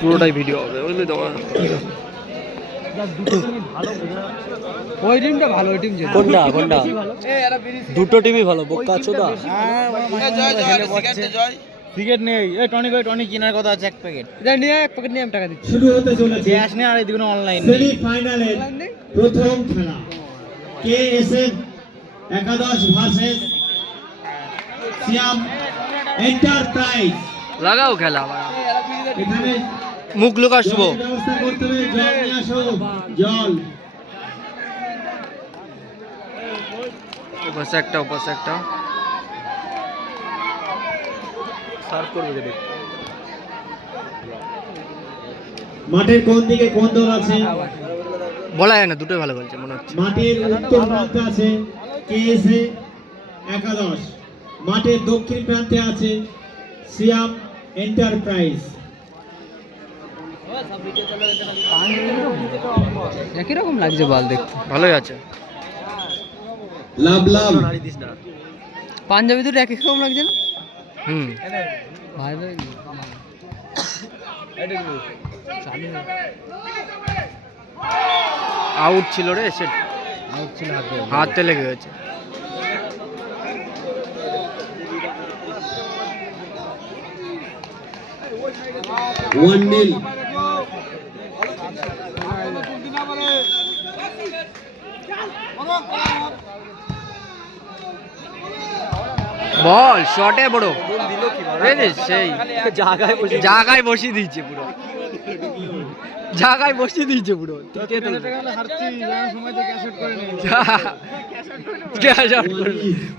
পুরোটাই ভিডিও হবে বুঝলি তো। ওই টিমটা ভালো, ওই টিম কোনটা কোনটা দুটো টিমই ভালো বোকা চোদা। ক্রিকেট নেই, এই টনি ভাই টনি কেনার কথা আছে এক প্যাকেট। এটা নিয়ে এক প্যাকেট নিয়ে আমি টাকা দিচ্ছি। শুরু হতে চলেছে ক্যাশ নেই আর এদিকে অনলাইন নেই। সেমিফাইনালের প্রথম খেলা কেএসএফ একাদশ ভার্সেস সিয়াম এন্টারপ্রাইজ। লাগাও খেলা এখানে মুখ লুকা শুভ। জলের ব্যবস্থা করতে হবে, জল নিয়ে আসো, জল। পাশে একটা পাশে একটা সার্ভ করবে দেখ। মাঠের কোন দিকে কোন দল আছে? বলা যায় না, দুটোই ভালো খেলছে মনে হচ্ছে। মাঠের উত্তর প্রান্তে আছে কেএসএ একাদশ, মাঠের দক্ষিণ প্রান্তে আছে সিয়াম এন্টারপ্রাইজ। একই রকম লাগছে বল দেখতে, ভালোই আছে। লাভ লাভ পাঞ্জাবি দুটো একই রকম লাগছে না? হুম ভাই ভাই আউট ছিল রে, সে আউট ছিল, হাতে লেগে গেছে। ওয়ান নীল। বল শটে বড় সেই জায়গায় বসিয়ে দিয়েছে পুরো, জায়গায় বসিয়ে দিয়েছে পুরো।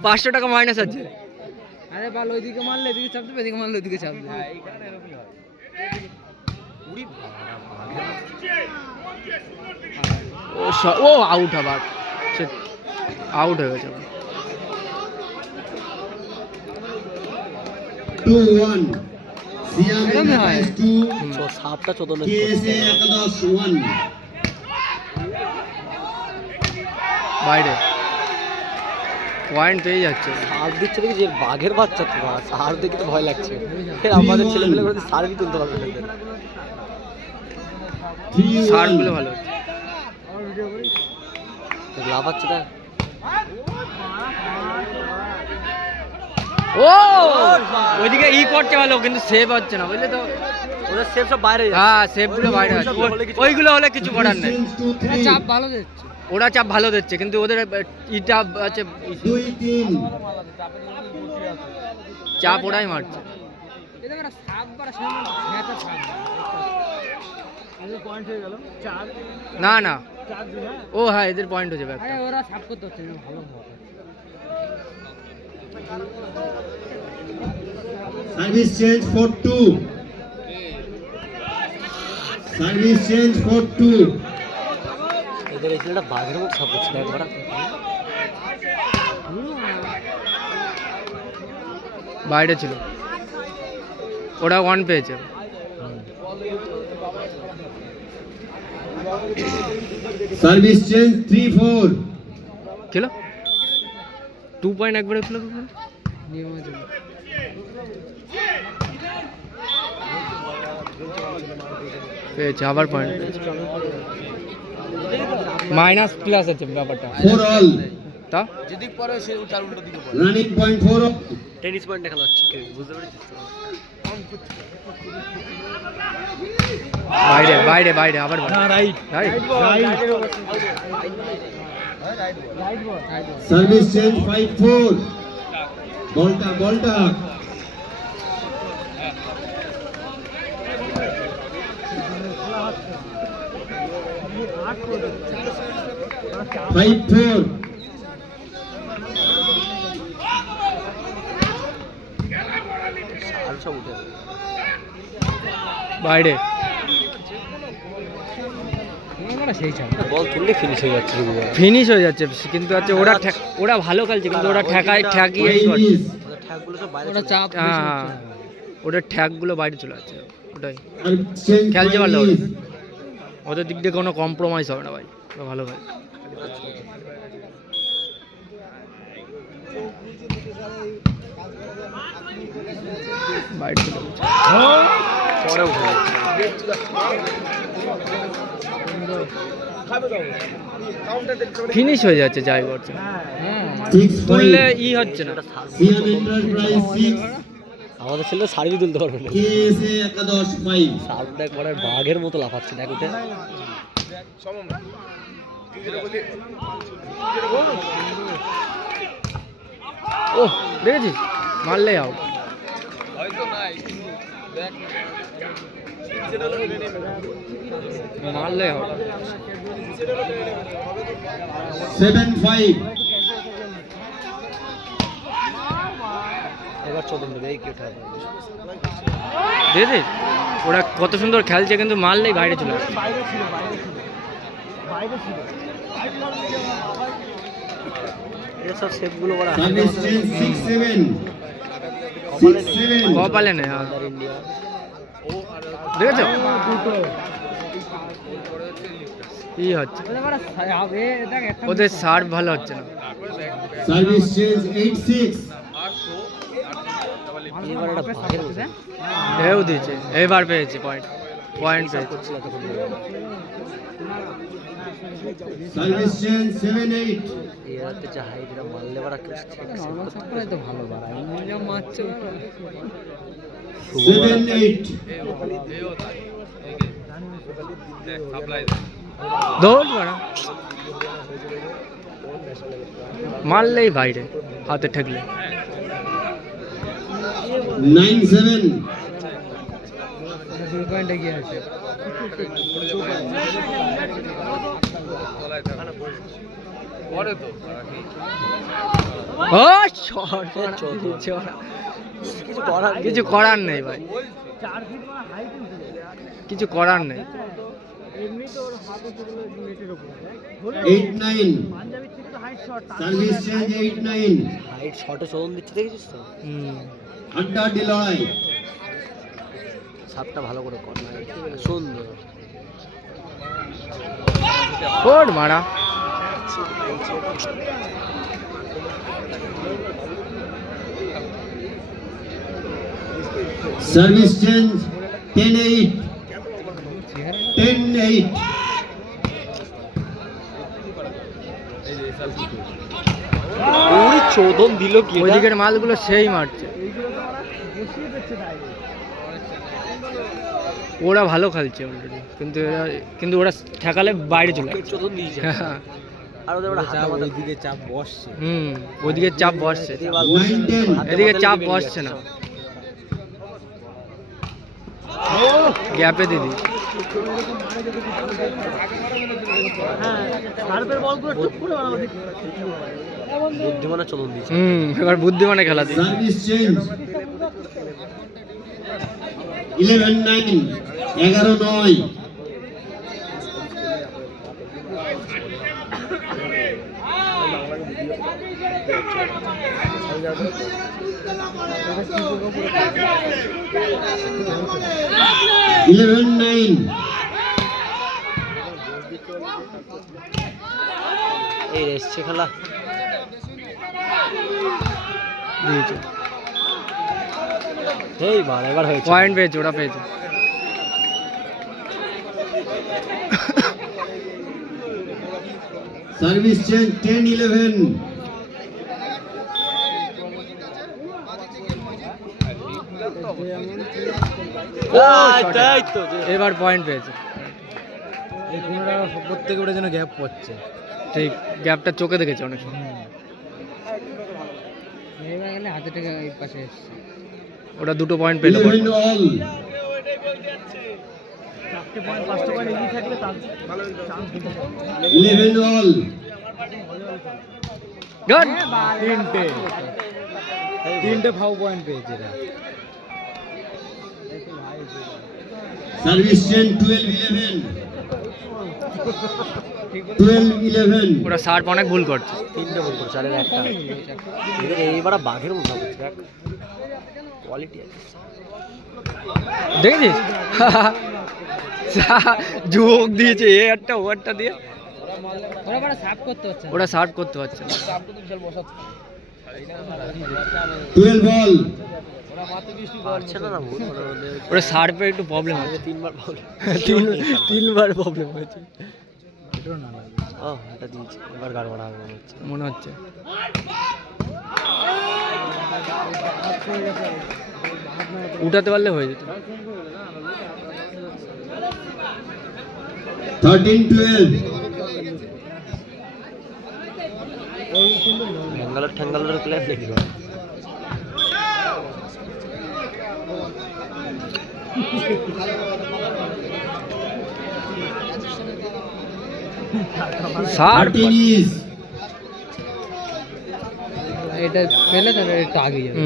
500 টাকা মাইনাস আছে। আরে বল ওইদিকে মারলে এদিকে চাপ দেবে, এদিকে মারলে ওইদিকে চাপ দেবে। ও আউট আবার, আউট হয়ে গেছে। 2-1 সিয়াম এন্টারপ্রাইজ 2, সাপটা চোদন কেএসএ একাদশ 1। বাইরে পয়েন্ট পেয়ে যাচ্ছে। সার দিচ্ছে দেখি যে বাঘের বাচ্চা তো, সার দেখে তো ভয় লাগছে। আমাদের ছেলেমেলে করে সারই তুলতে পারবে না। শার্টগুলো ভালো হচ্ছে। লাভ হচ্ছে না। ও ওইদিকে ই করছে ভালো, কিন্তু সেভ হচ্ছে না বুঝলে তো। ওদের সেফ সব বাইরে। হ্যাঁ সেভগুলো বাইরে আছে, ওইগুলো হলে কিছু করার নেই। চাপ ভালো দিচ্ছে, ওরা চাপ ভালো দিচ্ছে, কিন্তু ওদের ইটা আছে, 2-3 চাপ ওরাই মারছে। এটা আমরা সাপ বাড়া সামনে হেটা সাপ এদের পয়েন্ট হয়ে গেল 4। না না ও হ্যাঁ এদের পয়েন্ট হয়ে যাবে একটা। আরে ওরা সাপ করতে হচ্ছে না, ভালো হবে। Service change for 2, service change for 2। এদের এই ছেলেটা বাঘের মতো সাপ করছিল একবার। বাইরে ছিল, ওরা 1 পেয়েছে। Service change 3-4। খেলো 2 পয়েন্ট একবারে খেলো পেয়েছে, আবার পয়েন্ট মাইনাস প্লাস আছে ব্যাপারটা। 4 অল, তা যেদিক পরে সে তার উল্টো দিকে পড়ে। Running point 4 all. টেনিস পয়েন্টে খেলা হচ্ছে, বুঝতে পেরেছিস তো? বাইরে বাইরে বাইরে আবার রাইট রাইট সার্ভিস চেঞ্জ 5-4। বলটা বলটা বাইরে সেই চাপ বল তুললে ফিনিশ হয়ে যাচ্ছে। ফিনিশ হয়ে যাচ্ছে, কিন্তু আছে ওরা ভালো খেলছে, কিন্তু ওরা ঠেকিয়ে করছে। ওদের ঠ্যাগগুলো সব বাইরে। ওরা চাপ হ্যাঁ ওদের ঠ্যাকগুলো বাইরে চলে যাচ্ছে, ওটাই চেঞ্জ খেলছে ভালো। ওদের দিক দিয়ে কোনো কম্প্রোমাইজ হবে না ভাই, ওরা ভালো খেলে। বাইরে চলে যাচ্ছে। পরে উঠে ফিনিশ হয়ে যাচ্ছে যাই করছে, 6 তুললে 5 ই হচ্ছে না। সিয়াম এন্টারপ্রাইজ 6 আমাদের ছেলে সার্ভি তুলতে পারবে না, কেএসএ একাদশ 5 সার্ভটা একবারে বাঘের মতো লাফাচ্ছে দেখ উঠে। ও দেখেছিস, মারলে আউট। মারলে আউট। 7-5 এবার চোদন দেবে এই কেটে দেখেছিস ওরা কত সুন্দর খেলছে, কিন্তু মারলেই বাইরে চলে আসছে। এসব সেটগুলো বড় সার্ভিস চেঞ্জ 6-7 6-7 কপালে নেই। আমাদের ইন্ডিয়া দেখেছো কি হচ্ছে, ওদের সার্ভ ভালো হচ্ছে না। সার্ভিস চেঞ্জ 8-6 এবার একটা বাঘের মতো এও দিয়েছে, এবার পেয়েছে পয়েন্ট, পয়েন্ট পেয়েছে। করছিল তখন। সার্ভিস চেঞ্জ 7-8 এই রাতে যা হাইটরা মারলে বড় কেস তো ভালো বাড়ায় মারছে 7-8 দৌড় বাড়া, মারলেই বাইরে হাতে ঠেকলে। 9-7 2 পয়েন্ট এগিয়ে আছে। ও শট দিচ্ছে ওরা, কিছু করার নেই ভাই, কিছু করার নেই। 8-9 সার্ভিস চেঞ্জ 8-9 হাইট শটে চোদন দিচ্ছে দেখেছিস তো, হাড্ডাহাড্ডি লড়াই। সাপটা ভালো করে কর না সুন্দর কোড মারা। সার্ভিস চেঞ্জ 10-8 10-8 ওই চোদন দিল কি ওই দিকের মালগুলো সেই মারছে, ওরা ভালো খেলছে অলরেডি, কিন্তু ওরা ঠেকালে বাইরে চলে যাচ্ছে। চোদন দিয়েছে আর ওদের বড় হাতে মাথা ওইদিকে চাপ বসছে, ওইদিকে চাপ বসছে, 9-10 এদিকে চাপ বসছে না। গ্যাপে দিদি বুদ্ধিমানের চোদন দিয়েছে। এবার বুদ্ধিমানে খেলা দিই। সার্ভিস চেঞ্জ 11-9 11-9 11-9 এই এসছে খেলা দিয়েছে, এই বার এবার হয়েছে পয়েন্ট পেয়েছে, ওরা পেয়েছে। সার্ভিস চেঞ্জ 10-11 তাই তো এবার পয়েন্ট পেয়েছে, প্রত্যেকে ওটা যেন গ্যাপ পড়ছে। ঠিক গ্যাপটা চোখে দেখেছে অনেক সময়। হাতে থেকে এই পাশে এসছে, ওটা 2 পয়েন্ট পেল। 11 all 11 all গুড, তিনটে ফাউ পয়েন্ট পেয়েছে এরা। সার্ভিস চেঞ্জ 12-11 12-11 ওরা শার্প অনেক ভুল করছে। তিনটে বল করছে আর একটা এদের এইবার বাঘের মতো করছে দেখ কোয়ালিটি আছে দেখেছিস যোগ দিয়েছে, এ একটা ও একটা দিয়ে ওরা সার্ভ করতে পারছে না, ওরা সার্ভ করতে পারছে না। 12 ball পারছে না ভুল করে ওরা সার্ভে একটু প্রবলেম আছে, তিনবার প্রবলেম তিনবার প্রবলেম হয়েছে ও এটা দিয়েছে এবার গাড়বড়া হবে মনে হচ্ছে মনে হচ্ছে। উঠাতে পারলে হয়ে যেত। 13-12 ব্যাঙ্গালোর ঠ্যাঙ্গালোরের প্লেয়ার দেখি সার্ভ 13 is এটা ফেলে দেবে, একটু আগে যাবে।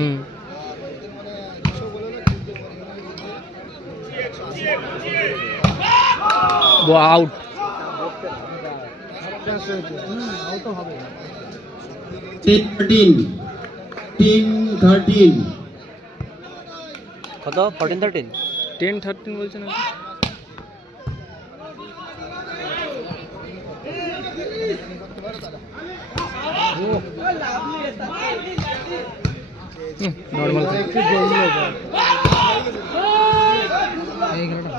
আউট। 10-13 10-13 কত 14-13 10-13 বলছে না? নর্মাল। একটু জমলো বল। এই খেলাটা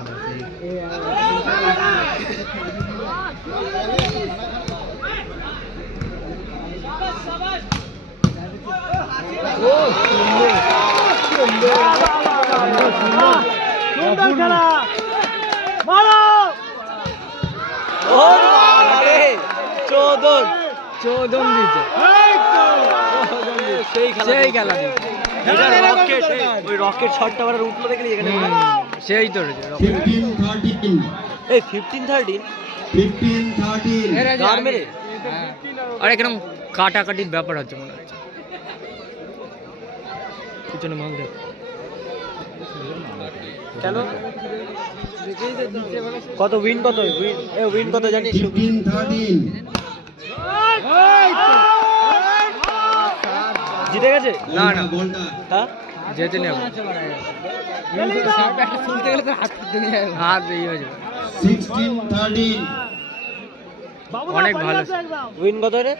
ভালো আছে। চোদন দিয়েছে, সেই সেই খেলা রকেট ওই রকেট শটটা আবার উঠলো দেখলি এখানে সেই তো রয়েছে। 15-13 এই 15-13 15-13 গার মেরে আর এরকম কাটাকাটির ব্যাপার আছে মনে হচ্ছে। পিছনে মাল দেখ। কেন কত উইন কত উইন কত জানিস 15-13 জিতে গেছে না না বলটা হ্যাঁ যেতে নেব, তুলতে গেলে তো হাত করতে নিয়ে যাবে। হাত ইয়ে হয়ে যাবে। 16-13 অনেক ভালো। উইন কত রে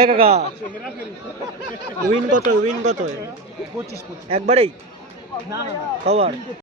এ কাকা উইন কত একবারেই খবর